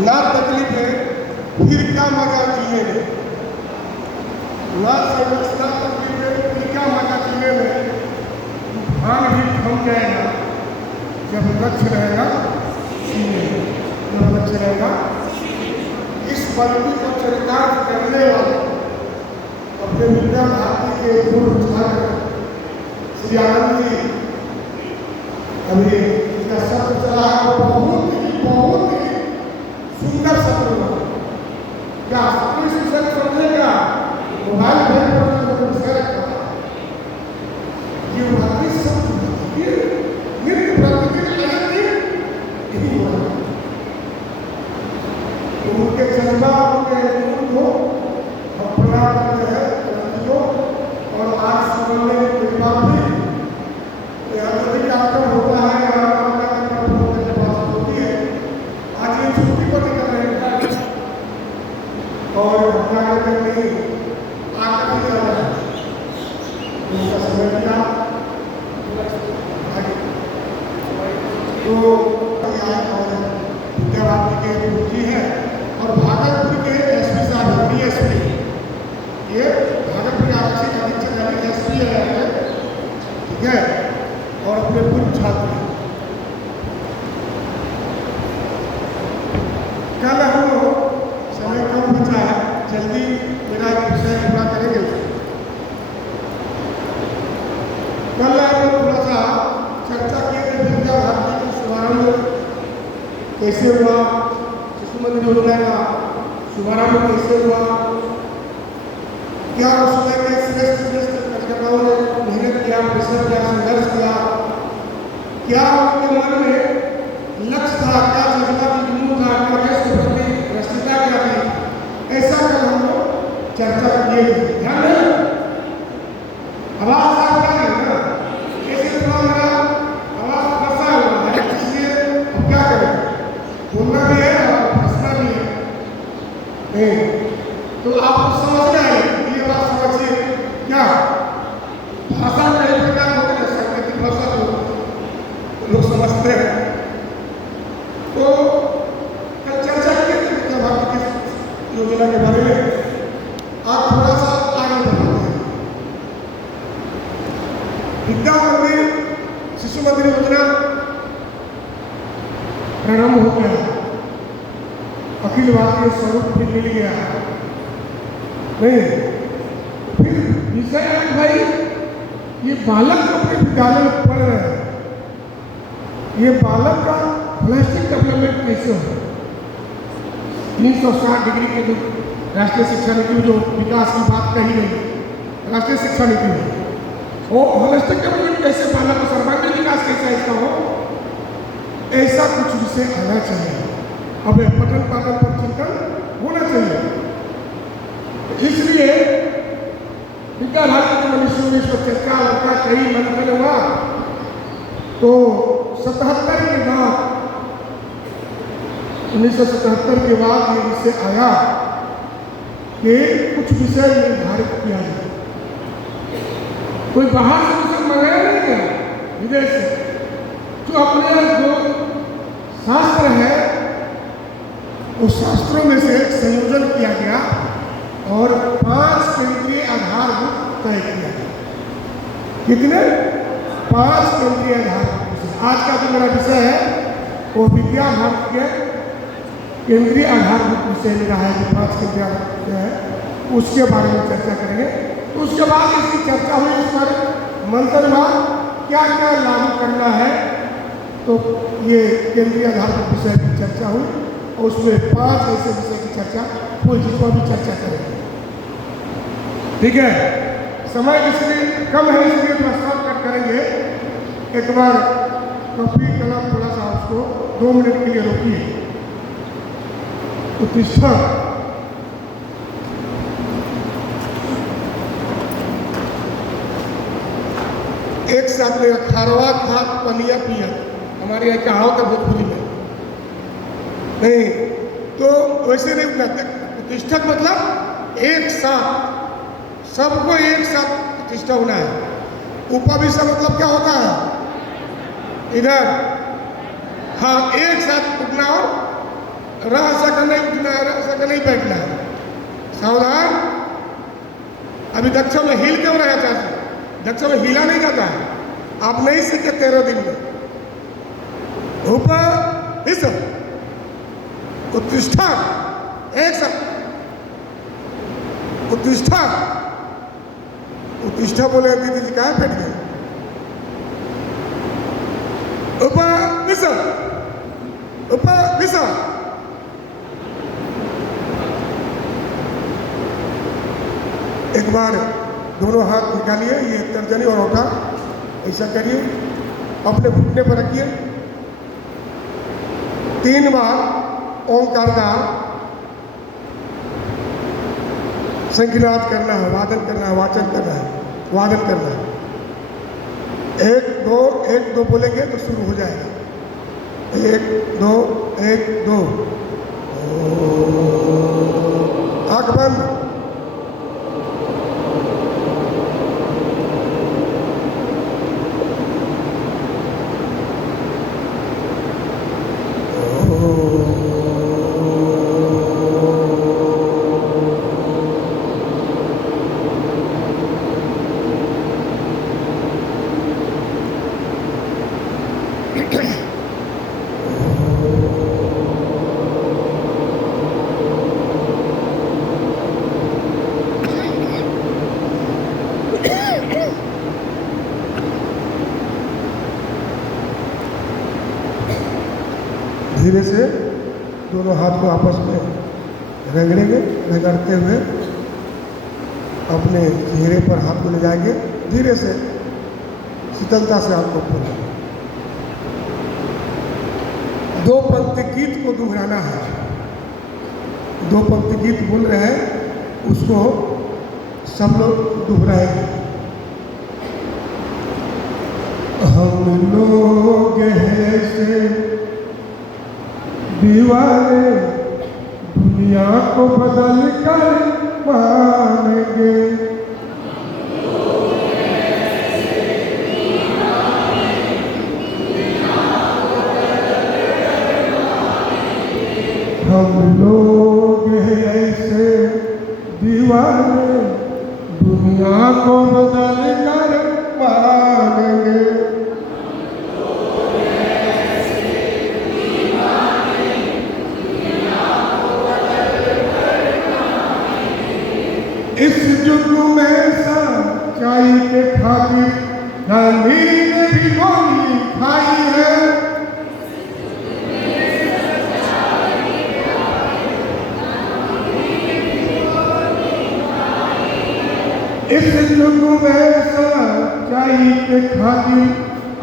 ना तकलीफ है, फिर क्या मजा जीने में, ना तकलीफ है, फिर क्या मजा जीने में। भान भी थम जाएगा जब लक्ष्य रहेगा सीने में, जब लक्ष्य रहेगा। इस पंक्ति को चरितार्थ करने वाले अपने विद्या भारती के पूर्व छात्र श्री आनंद जी, अभी इसका सत्र चला है, बहुत ही सुंदर सत्र हुआ। क्या सत्र शिक्षक समझेगा मोबाइल भेज कर ये भारतीय शब्द नृत्य प्रकृति यही हुआ। तो उनके चंदा उनके को हम प्रणाम करते हैं को, और आज समझने की कृपा भी कार्यक्रम होता है होती है। आज ये छुट्टी पर निकल रहे हैं और आकर भी जा रहा है उनका समय दिया। तो विद्यावादी के मुखी हैं और भागलपुर के एसपी साहब डीएसपी, ये भागलपुर आरक्षी अधीक्षक यानी एसपी है, ठीक है, और अपने पूर्व छात्र। कल हम लोग समय कम बचा है, जल्दी मेरा एक विषय पूरा करेंगे। कल हम लोग थोड़ा सा चर्चा किए थे विद्या भारती का शुभारंभ कैसे हुआ, शिशु मंदिर योजना का शुभारंभ कैसे हुआ, क्या उस समय के श्रेष्ठ कार्यकर्ताओं ने मेहनत किया, परिश्रम किया, संघर्ष किया, क्या उनके मन में लक्ष्य था, क्या जज्बा जुनून था, क्या देश के प्रति राष्ट्रीयता क्या थी, ऐसा कल हम लोग चर्चा किए थे। ध्यान है आवाज साफ क्या है ना, ऐसे थोड़ा मेरा आवाज फंसा हुआ है, इसलिए अब क्या करें, बोलना भी है और फंसना भी है। नहीं तो आपको समझना है, ये बात समझिए। क्या भाषा कई प्रकार होती है, सांकेतिक भाषा तो लोग समझते हैं। तो कल चर्चा की थी विद्या भारती की योजना के बारे में, आप थोड़ा सा आगे बढ़ाते हैं। विद्या मंदिर शिशु मंदिर योजना प्रारंभ हो गया, अखिल भारतीय स्वरूप भी मिल गया। नहीं फिर विषय है भाई, ये बालक अपने विद्यालय में पढ़ रहे हैं, ये बालक का होलिस्टिक डेवलपमेंट कैसे हो। 360 डिग्री के जो राष्ट्रीय शिक्षा नीति में जो विकास की बात कही गई, राष्ट्रीय शिक्षा नीति में, वो होलिस्टिक डेवलपमेंट कैसे, बालक का सर्वांगीण विकास कैसा इसका हो, ऐसा कुछ विषय आना चाहिए। अब पठन पाठन पर चिंतन होना चाहिए। इसलिए विद्या भारती के मनुष्यों में चर्चा लड़का कई मंथन हुआ, तो 77 के बाद 1977 के बाद ये विषय आया कि कुछ विषय निर्धारित किया जाए। कोई बाहर से विषय मंगाया नहीं गया विदेश से, जो अपने जो शास्त्र है उस शास्त्रों में से संयोजन किया गया और 5 केंद्रीय आधारभूत तय किया गया। कितने? 5 केंद्रीय आधारभूत। आज का जो मेरा विषय है वो विद्या भारती के केंद्रीय आधारभूत विषय मेरा है, जो 5 केंद्रीय आधारभूत है उसके बारे में चर्चा करेंगे। तो उसके बाद इसकी चर्चा हुई, इस पर मंथन हुआ क्या क्या लागू करना है, तो ये केंद्रीय आधारभूत विषय की चर्चा हुई और उसमें 5 ऐसे विषय की चर्चा हुई जिस पर भी चर्चा करेंगे। ठीक है, समय इसलिए कम है, इसलिए थोड़ा शॉर्टकट करेंगे। एक बार कॉपी कलम थोड़ा सा उसको 2 मिनट के लिए रोकिए। प्रतिष्ठा एक साथ में खारवा खात पलिया पिया, हमारे यहाँ कहावत है भोजपुरी में। नहीं तो वैसे नहीं उठाते। प्रतिष्ठा मतलब एक साथ, सबको एक साथ प्रतिष्ठा होना है। उपविष्ट मतलब क्या होता है? इधर, हाँ, एक साथ उठना और रहस्य का नहीं उठना है, रहस्य का नहीं बैठना है। सावधान। अभी दक्षिण में हिल क्यों रहा चाचा? दक्षिण में हिला नहीं जाता है। आप नहीं सीखे 13 दिन में। ऊपर इस उत्तिष्ठा, एक सब उत्तिष्ठा। उत्तिष्ठा बोले दीदी जी कहाँ बैठ गए? ऊपर विषम, ऊपर विषम। एक बार दोनों हाथ निकालिए, ये तर्जनी और ओठा ऐसा करिए, अपने घुटने पर रखिए। 3 बार ओंकार का संख्यानाद करना है, वादन करना है, वाचन करना है, वादन करना है। 1 2 बोलेंगे तो शुरू हो जाएगा। 1 2 1 2। आंख बंद। धीरे से दोनों हाथ को आपस में रगड़ेंगे, रगड़ते हुए अपने चेहरे पर हाथ को ले जाएंगे। धीरे से शीतलता से आपको बोलेंगे। 2 पंक्ति गीत को दोहराना है। 2 पंक्ति गीत बोल रहे हैं, उसको सब लोग दोहराएंगे। हम लोग ऐसे दीवाने दुनिया को बदल कर मानेंगे। हम लोग ऐसे दीवाने दुनिया को बदल कर मानेंगे। इस युग में सच्चाई के खातिर गांधी ने भी गोली खाई है। इस युग में सच्चाई के खातिर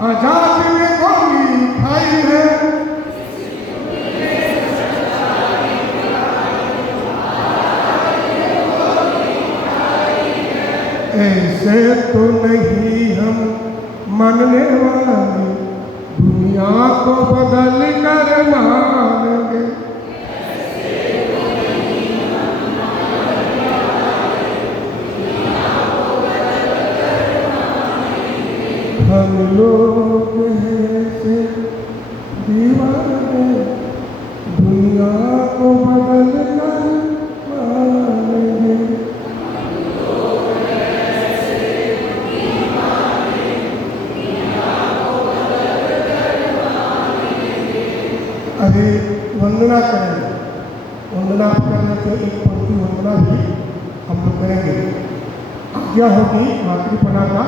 आजाद ने गोली खाई है। ऐसे तो नहीं हम मानने वाले, दुनिया को बदल कर मानेंगे। हम लोग ऐसे दीवाने दुनिया को बदल कर मानेंगे। अभी वंदना करेंगे। वंदना करने से एक पंक्ति वंदना भी हम लोग करेंगे। आज्ञा होगी मातृपना का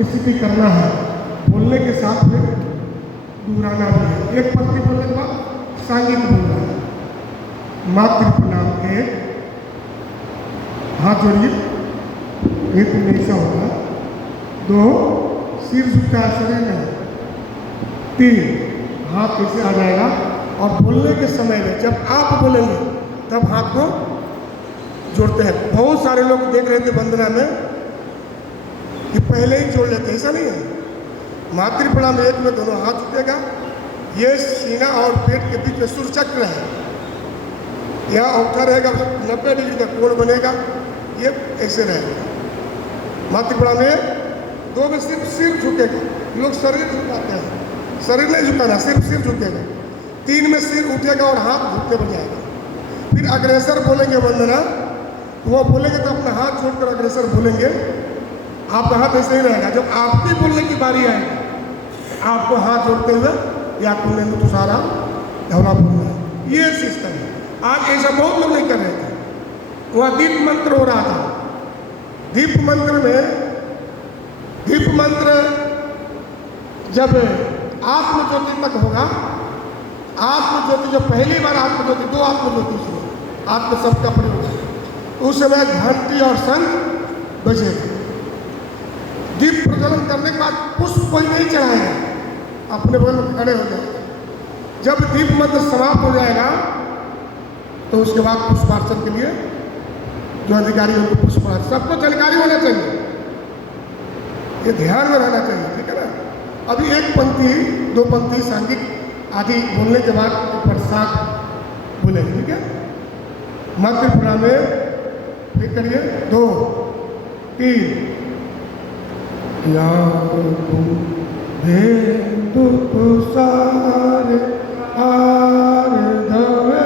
स्थिति करना है, बोलने के साथ में दोहराना भी है। एक पंक्ति बोलने के बाद सांगिक बोलना है। मातृप्रणाम के हाथ जोड़िए, एक ऐसा होगा। 2 सिर झुका, शरीर नहीं। 3 हाथ ऐसे आ जाएगा। और बोलने के समय में जब आप बोलेंगे तब हाथ को जोड़ते हैं। बहुत सारे लोग देख रहे थे वंदना में कि पहले ही जोड़ लेते हैं, ऐसा नहीं है। मातृप्रणाम 1 में दोनों हाथ उठेगा। ये सीना और पेट के बीच में सूर्य चक्र है। यहाँ औठा रहेगा, 90 डिग्री का कोण बनेगा, ये ऐसे रहेगा। मातृप्रणाम में 2 में सिर्फ सिर झुकेगा। लोग शरीर झुकाते हैं, शरीर नहीं झुकाना, सिर्फ सिर झुकेगा। 3 में सिर उठेगा और हाथ घुटने पर जाएगा। फिर अग्रेसर बोलेंगे वंदना, तो वो बोलेंगे तो अपना हाथ छोड़कर अग्रेसर बोलेंगे, आपका हाथ ऐसे ही रहेगा। जब आपकी बोलने की बारी आएगी आपको हाथ जोड़ते हुए या कुंडली तुषारा धवला बोलना है। ये सिस्टम है। आज ऐसा बहुत लोग नहीं कर रहे थे। वह दीप मंत्र हो रहा था। दीप मंत्र में, दीप मंत्र जब आत्मज्योति तक होगा, आत्मज्योति जब पहली बार आत्मज्योति, 2 आत्मज्योति उसमें आत्म शब्द का प्रयोग है, उस समय घंटी और शंख बजेगा। दीप प्रज्वलन करने के बाद पुष्प कोई नहीं चढ़ाएगा, अपने बगल में खड़े हो जाएगा। जब दीप मंत्र समाप्त हो जाएगा तो उसके बाद पुष्पार्चन के लिए जो अधिकारी उनको पुष्पार्चन, सबको जानकारी होना चाहिए, ये ध्यान में रहना चाहिए, ठीक है ना। अभी 1 पंक्ति 2 पंक्ति सांगिक आदि बोलने के बाद प्रसाद बोलेंगे, ठीक है। मध्य पुरा में फिर करिए 2 3 भेंदु तुषार हार धवला,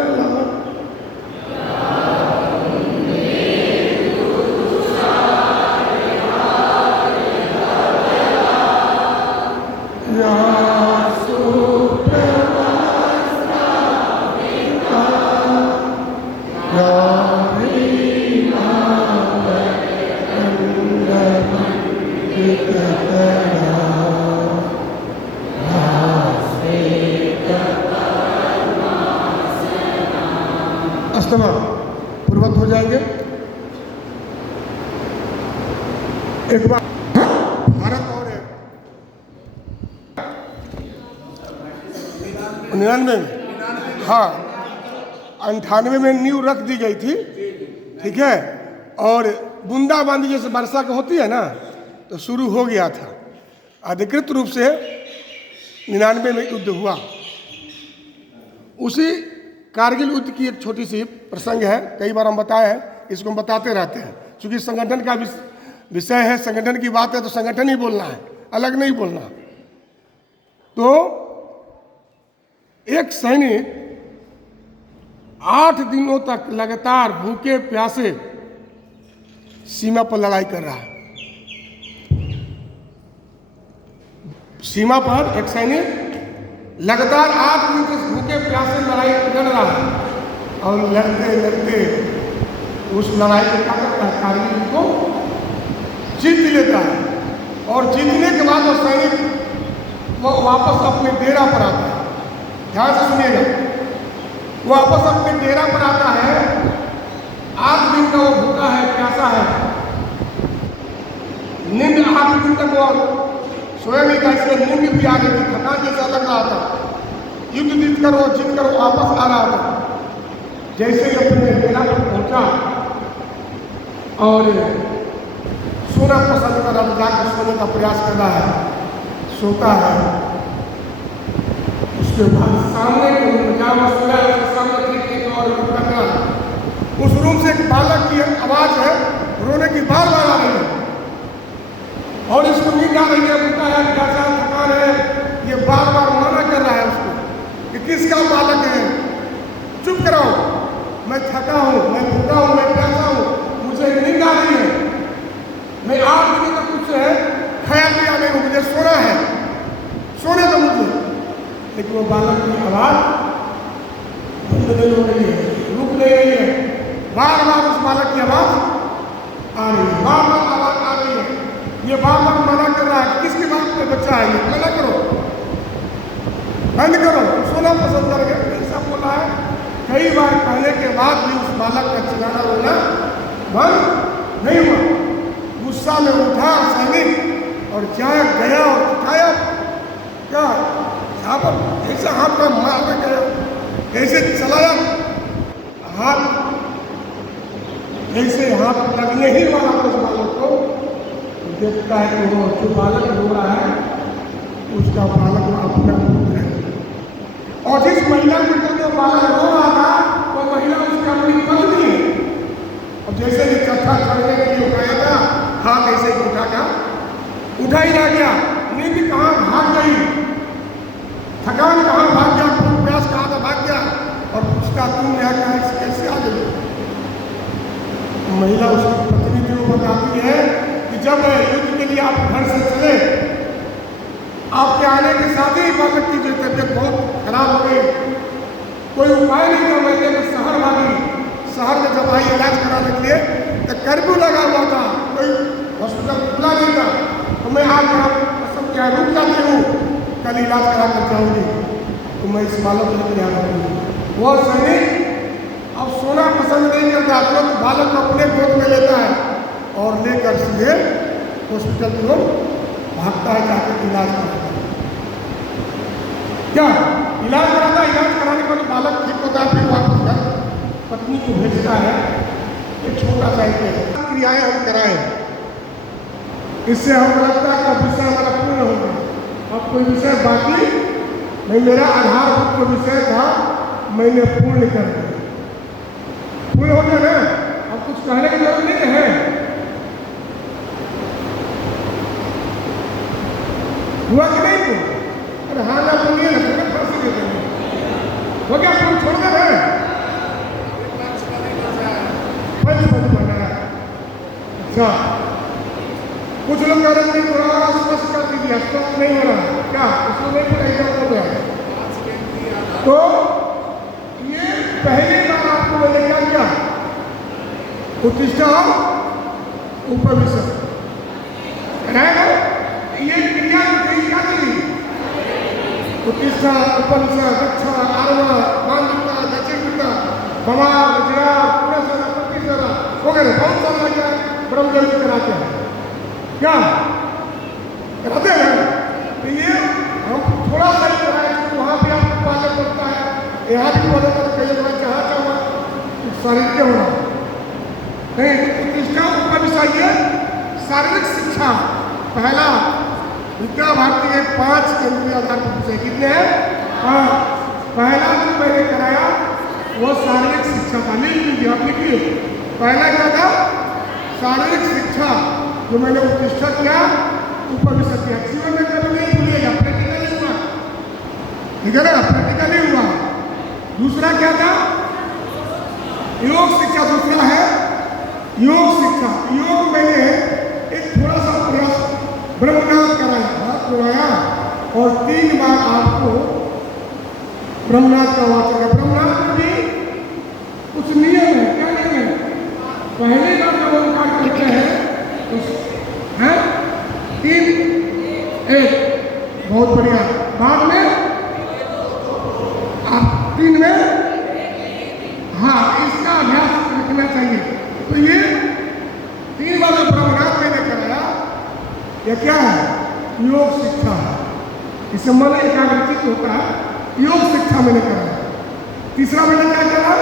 अस्तमा पूर्वक हो जाएंगे। एक बार भारत और 99 में, हाँ 98 में नींव रख दी गई थी, ठीक है। और बूंदाबांदी जैसे वर्षा का होती है ना, तो शुरू हो गया था। अधिकृत रूप से 99 में युद्ध हुआ। उसी कारगिल युद्ध की एक छोटी सी प्रसंग है, कई बार हम बताए हैं, इसको हम बताते रहते हैं, क्योंकि संगठन का विषय है, संगठन की बात है तो संगठन ही बोलना है, अलग नहीं बोलना। तो एक सैनिक 8 दिनों तक लगातार भूखे प्यासे सीमा पर लड़ाई कर रहा है। सीमा पर एक सैनिक लगातार 8 दिन तक भूखे प्यासे लड़ाई लड़ रहा है, और लड़ते लड़ते उस लड़ाई में क्या करता है, कारगिल को जीत लेता है। और जीतने के बाद वो सैनिक वो वापस अपने डेरा पर आता है। ध्यान से सुनिएगा, वो वापस अपने डेरा पर आता है। 8 दिन का वो भूखा है, प्यासा है, नींद 8 दिन तक वो सोया नहीं था, इसलिए नींद भी आ गई थी, थकान जैसा लग रहा था। युद्ध जीत कर वो वापस आ रहा था। जैसे ही अपने डेरा पर पहुंचा और सोना पसंद कर रहा, जाकर सोने का प्रयास कर रहा है, सोता है। उसके बाद सामने जहाँ सोया है उसके सामने और उस रूम से एक बालक की आवाज है, रोने की बार बार आ रही है, और इसको नींद आ रही है, भूखा है, प्यासा, थकान है, ये बार बार मना कर रहा है उसको कि किसका बालक है, चुप कराओ, मैं थका हूँ, मैं भूखा हूँ, मैं प्यासा हूँ, मुझे नींद आ रही है, मैं 8 दिन तक कुछ खाया पिया नहीं हूँ, मुझे सोना है, सोने दो मुझे। लेकिन वो बालक की आवाज बंद नहीं हो रही है, रुक नहीं रही है, बार बार उस बालक की आवाज आ रही है, बार बार आवाज आ रही है। ये बार बार मना कर रहा है, किसकी बात पे बच्चा है, ये मना करो, बंद करो, सोना पसंद करके ऐसा बोला है। कई बार कहने के बाद भी उस बालक का चिल्लाना रोना बंद नहीं हुआ। गुस्सा में उठा सैनिक और जाया गया और उठाया, क्या यहाँ पर ऐसे हाथ पर मार गया, ऐसे चलाया, हाथ ऐसे हाथ लगने ही वाला उस बालक को देखता है कि वो जो बालक रो रहा है उसका बालक अपना पुत्र है। और जिस महिला के ऊपर जो बालक रो रहा था वो महिला उसकी अपनी पत्नी है। और जैसे ही चट्टा चढ़ने के लिए उठाया था, हाथ ऐसे ही उठा क्या, उठा ही ना गया, नींद कहाँ भाग गई, थकान कहाँ भाग गया, प्यास कहाँ महिला उसकी पत्नी थी, वो बताती है कि जब युद्ध के लिए आप घर से चले, आपके आने के साथ ही बालक की जो तबियत बहुत खराब हो गई, कोई उपाय नहीं था, मैंने शहर भागी। शहर में जब आई इलाज कराने के लिए तो कर्फ्यू लगा हुआ था, कोई हॉस्पिटल खुला नहीं था, तो मैं आज यहाँ कसम क्या रुक जाती हूँ, कल इलाज करा कर जाऊँगी, तो मैं इस बालक को लेकर आ रही। वो सैनिक अब सोना पसंद नहीं करता, तुरंत बालक को अपने गोद में लेता है और लेकर सीधे हॉस्पिटल की ओर भागता है, जाकर इलाज कराता है। क्या इलाज कराता है, इलाज कराने के बाद बालक ठीक होता है, फिर वापस घर पत्नी को भेजता है। एक छोटा सा क्रियाएं हम कराएं, इससे हमको लगता है कि विषय हमारा पूर्ण हो गया। अब कोई विषय बाकी नहीं, मेरा आधारभूत जो विषय था मैंने पूर्ण कर दिया। पूर्ण हो गया ना, अब कुछ कहने की जरूरत नहीं है। हुआ कि नहीं? तो अरे हाँ ना बोलिए ना, तुम्हें फांसी दे देंगे। हो गया, पूर्ण छोड़ दे रहे हैं। अच्छा, कुछ लोग कह रहे हैं थोड़ा और स्पष्ट कर दीजिए, स्पष्ट नहीं हो रहा क्या? उसको नहीं पढ़ाई हो गया। तो ये पहली बार आपको मैंने क्या किया, उत्तिष्ठा उपविशत रहेगा। ये क्रिया क्या थी? उत्तिष्ठा उपविशत, गच्छ, आरोह, मांडिता, दक्षिणता, भवा, वज्रा, पुरस्सरा, प्रतिसरा वगैरह बहुत सारा लग गया। ब्रह्मदेव जी कराते हैं, क्या कराते हैं? तो ये हम थोड़ा सा ही कराए, तो वहाँ भी आपको पहले पड़ता है, यहाँ भी पहले पड़ता है, कहीं जहाँ चाहूँगा शारीरिक के होना नहीं। उत्तिष्ठा उपविशत, ये शारीरिक शिक्षा पहला विद्या भारती के 5 केंद्रीय आधार पर विषय कितने हैं? 5। पहला जो मैंने कराया वो शारीरिक शिक्षा था। लिख लीजिए, आप लिखिए। पहला क्या था? शारीरिक शिक्षा, जो मैंने उत्तिष्ठा किया, उपविशत किया। जीवन में कभी नहीं भूलिएगा, प्रैक्टिकली हुआ, ठीक है ना, प्रैक्टिकली हुआ। दूसरा क्या था? योग शिक्षा। दूसरा है योग शिक्षा। योग मैंने एक थोड़ा सा प्रयास ब्रह्मनाद कराया, हाथ जोड़ाया और 3 बार आपको ब्रह्मनाद का वाचन है। ब्रह्मनाद में भी कुछ नियम है। क्या नियम है? पहली बार जब ओंकार करते हैं तो 3 1 बहुत बढ़िया, बाद में आप 3 में, हाँ, इसका अभ्यास रखना चाहिए। तो ये 3 बार जो ब्रह्मनाद मैंने कराया, यह क्या है? योग शिक्षा है। इससे मन एकाग्रचित होता है। योग शिक्षा मैंने कराया। तीसरा मैंने क्या करा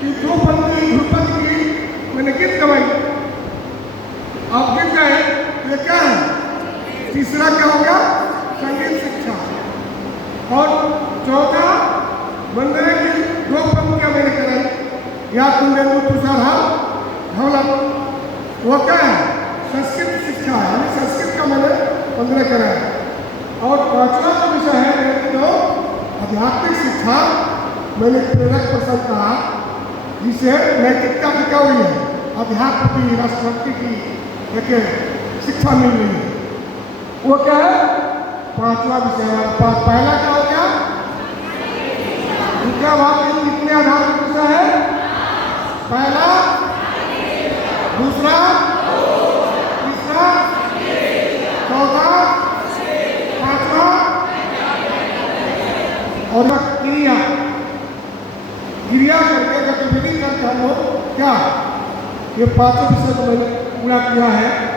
कि 2 पंक्ति ध्रुपद की मैंने गीत गवाई, आप गीत गए, ये क्या है? तीसरा क्या हो गया? संगीत शिक्षा। और चौथा वंदना की 2 पंक्तियां मैंने कराई, या कुंदेन्दु तुषार ढोलक, वो क्या है? संस्कृत शिक्षा है, यानी संस्कृत का मैंने वंदना कराया। और 5वां जो विषय है तो आध्यात्मिक शिक्षा, मैंने प्रेरक प्रसंग कहा, जिसे नैतिकता टिका हुई है, अध्यात्म की, राष्ट्रभक्ति की एक शिक्षा मिल रही है। वो क्या है? 5वां विषय। पहला क्या हो गया? विद्या भारती कितने आधार विषय है? पहला, दूसरा, तीसरा, चौथा, 5वां और क्रिया। क्रिया करके गतिविधि करके हम लोग क्या, ये 5 विषय को मैंने पूरा किया है।